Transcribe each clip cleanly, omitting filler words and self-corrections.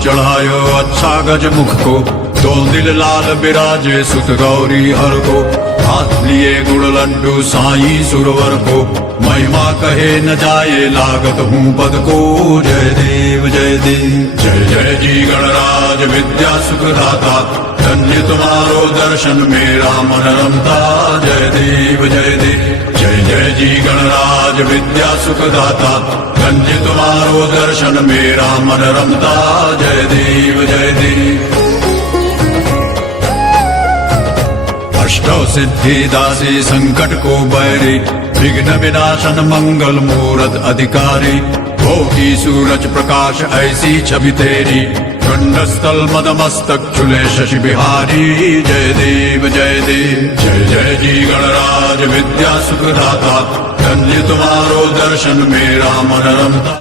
चढ़ायो अच्छा गज मुख को, दो दिल लाल बिराजे सुत गौरी हर को। हाथ लिए गुड़ लड्डू साई सुरवर को, महिमा कहे न जाए लागत हूँ पद को। जय देव जय देव जय जय जी गणराज विद्या सुख दाता, धन्य तुम्हारो दर्शन मेरा मन रमता। जय देव जय देव जय जय जी गणराज विद्या सुख दाता, धन्य तुम्हारो दर्शन मेरा मन रमता। जय देव जय देव। अष्टौ सिद्धि दासी संकट को बैरी, विघ्न विनाशन मंगल मूरत अधिकारी। हो की सूरज प्रकाश ऐसी छवि तेरी, कंडस्थल मदमस्तक झूले शशि बिहारी। जय देव जय देव जय जय जी गणराज विद्या सुख दाता, धन्य तुम्हारो दर्शन मेरा मन रमता।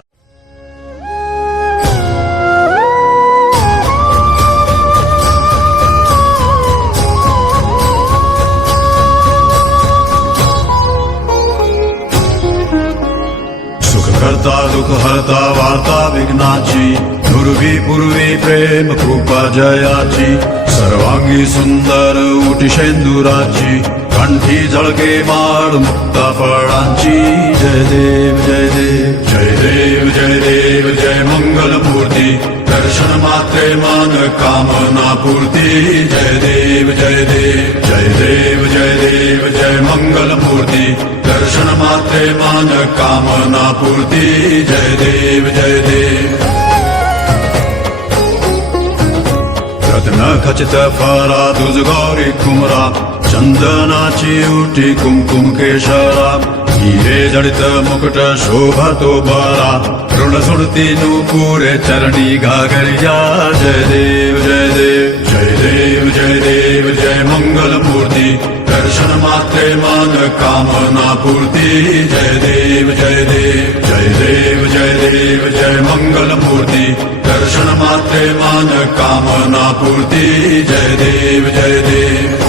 करता दुख हरता वार्ता विघ्नाची, नुरवी पूर्वी प्रेम कृपा जयाची। सर्वांगी सुंदर उटी शेंदुराची, कंठी झळके माळ मुक्ता फळांची। जय देव जय देव जय देव जय देव जय मंगल मूर्ती, दर्शन मात्रे मान कामना पूर्ती। जय देव जय देव जय देव जय देव जय मंगल मूर्ती, दर्शन मात्रे मान कामना पूर्ती। जय देव जय देव। रत्न खचित फरा दुज गौरी कुमरा, चंदनाची उटी कुमकुम केशरा। हिरे जडित मुकुट शोभतो बरा, ऋण सुरती नूपुरे चरणी घागरिया। जय देव जय देव जय देव जय देव जय मंगल मूर्ती, दर्शन मात्रे मान कामना पूर्ती। जय देव जय देव जय देव जय देव जय मंगल मूर्ती, दर्शन मात्रे मान कामना पूर्ती। जय देव जय देव।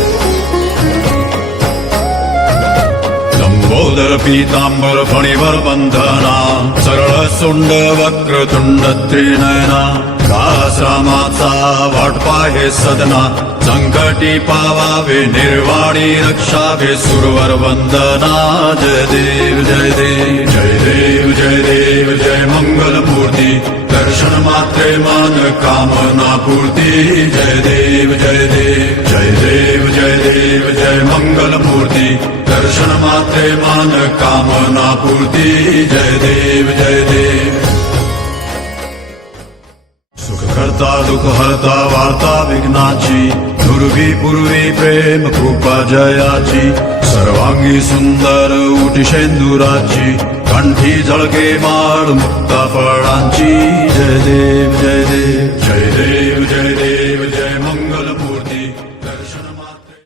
लंबोदर पीतांबर फणिवर बंधना, सरळ सुंड वक्र तुंड त्रिनयना। दासरामाचा वाट पाहे सदना, संकटी पावावे निर्वाणी रक्षावे सुरवर वंदना। जय देव जय देव जय देव जय देव जय मंगल मूर्ती, दर्शन मात्रे मान कामना पूर्ती। जय देव जय देव जय देव जय देव जय मंगल मूर्ती, दर्शन मात्रे मान कामना पूर्ती। जय देव जय देव। सुख करता दुख हरता वार्ता विघ्नाची, नुरवी पूर्वी प्रेम कृपा जयाची। सर्वांगी सुंदर उटी शेंदुराची, कंठी झळके माळ मुक्ता फळांची। जय देव जय देव जय देव जय देव जय मंगल मूर्ती, दर्शन मात्रे।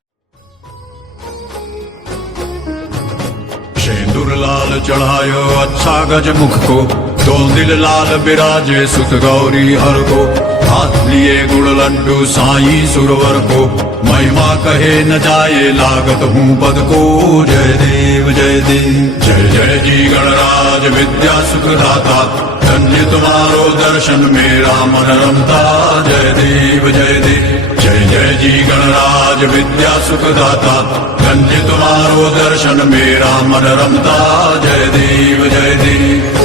शेंदूर लाल चढ़ायो अच्छा गज मुख को, दो दिल लाल बिराजे सुत गौरी हर को। हाथ लिए गुड़ लड्डू साई सुरवर को, महिमा कहे न जाए लागत हूँ पद को। जय देव जय देव जय जय जी गणराज विद्या सुख दाता, धन्य तुम्हारो दर्शन मेरा मन रमता। जय देव जय देव जय जय जी गणराज विद्या सुख दाता, धन्य तुम्हारो दर्शन मेरा मन रमता। जय देव जय देव।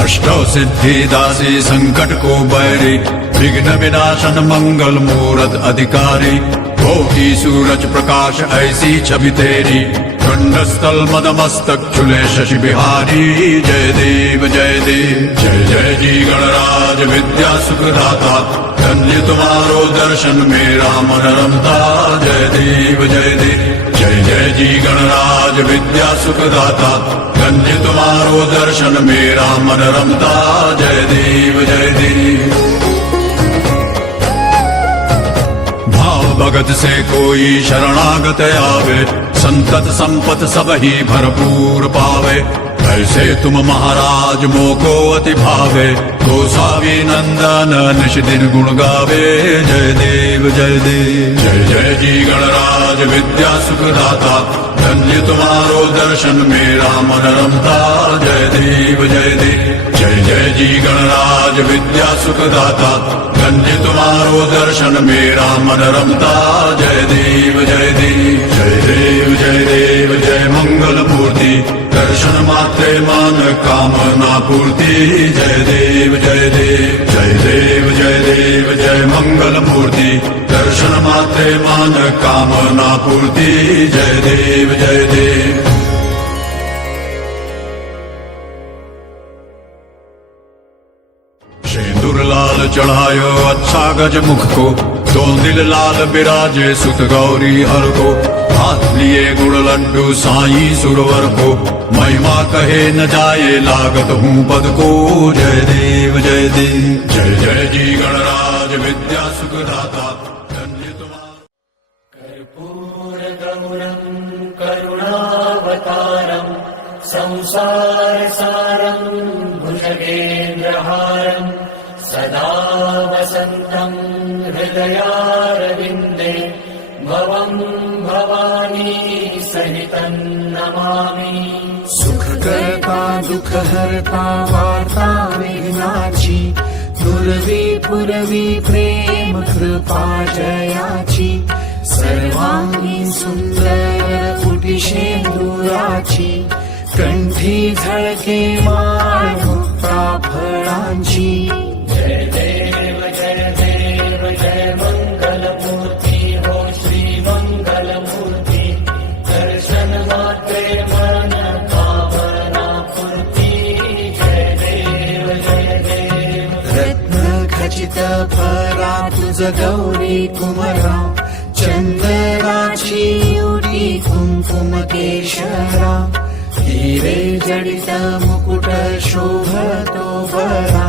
अष्टौ सिद्धि दासी संकट को बैरी, विघ्न विनाशन मंगल मूरत अधिकारी। हो की सूरज प्रकाश ऐसी छवि तेरी, कंडस्थल मदमस्तक झूले शशि बिहारी। जय देव जय देव जय जय जी गणराज विद्या सुख दाता, धन्य तुम्हारो दर्शन मेरा मन रमता। जय देव जय देव जय जय जी गणराज विद्या सुख दाता, धन्य तुम्हारो दर्शन मेरा मन रमता। जय देव जय देव। भाव भगत से कोई शरणागत आवे, संतत संपत सब ही भरपूर पावे। ऐसे तुम महाराज मोको अति भावे, गोसावी नंदन निश दिन गुण गावे। जय देव जय देव जय जय जी गणराज विद्या सुखदाता, धन्य तुम्हारो दर्शन मेरा मन रमता। जय देव जय देव जय जय जी गणराज विद्या सुखदाता, धन्य तुम्हारो दर्शन मेरा मन रमता। जय देव जय देव जय देव जय देव जय मंगल मूर्ति, दर्शन मात्रे मन कामना पूर्ति। जय देव जय देव जय देव जय देव जय मंगल मूर्ति, दर्शन मात्रे मन कामना पूर्ति। जय देव जय देव। सिंदूर लाल चढ़ायो अच्छा गज मुख को, दो दिल लाल बिराजे सुत गौरी हर को। हाथ लिए गुड़ लड्डू साई सुरवर को, महिमा कहे न जाए लागत हूँ पद को। जय देव जय देव जय जय जी गणराज विद्या सुखदाता, धन्य तुम्हारा। कर्पूर गौरम करुणावतारम, संसार सारम भुजगेन्द्रहारम, सदा वसन्तं हृदयारविन्दे, भवं भवानी सहितं नमामि। सुखकर्ता दुःखहर्ता वार्ता विघ्नाची, दुर्वी पुरवी प्रेम कृपा जयाची। सर्वांगी सुंदर कुटिशेंदुराची, कंठी झळके माळ मुक्ता फळांची। जय देव जय मंगलमूर्ती हो श्री मंगलमूर्ती, दर्शन मात्रे मन कामना पूर्ती। जय देव रत्न खचित फरा तुझ गौरी कुमरा, चंदनाची उडी कुंकुम केशरा। हिरे जडित मुकुट शोभतो बरा,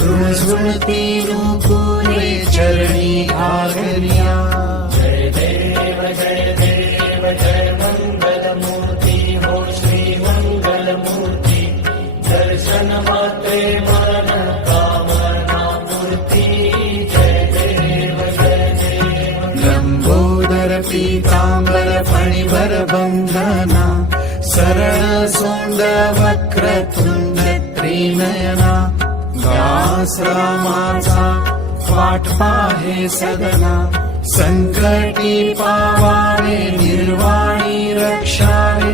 ऋणस्मृती नुपुरे चरणी घागरिया। जय देव जय मंगलमूर्ती हो श्री मंगलमूर्ती, दर्शन मात्रे मन कामना पूर्ती। जय देव लंबोदर पीतांबर फणिवर बंधना, सरळ सोंड वक्रतुंड त्रिनयना। दास रामाचा वाट पाहे सदना, संकटी पावावे निर्वाणी रक्षावे।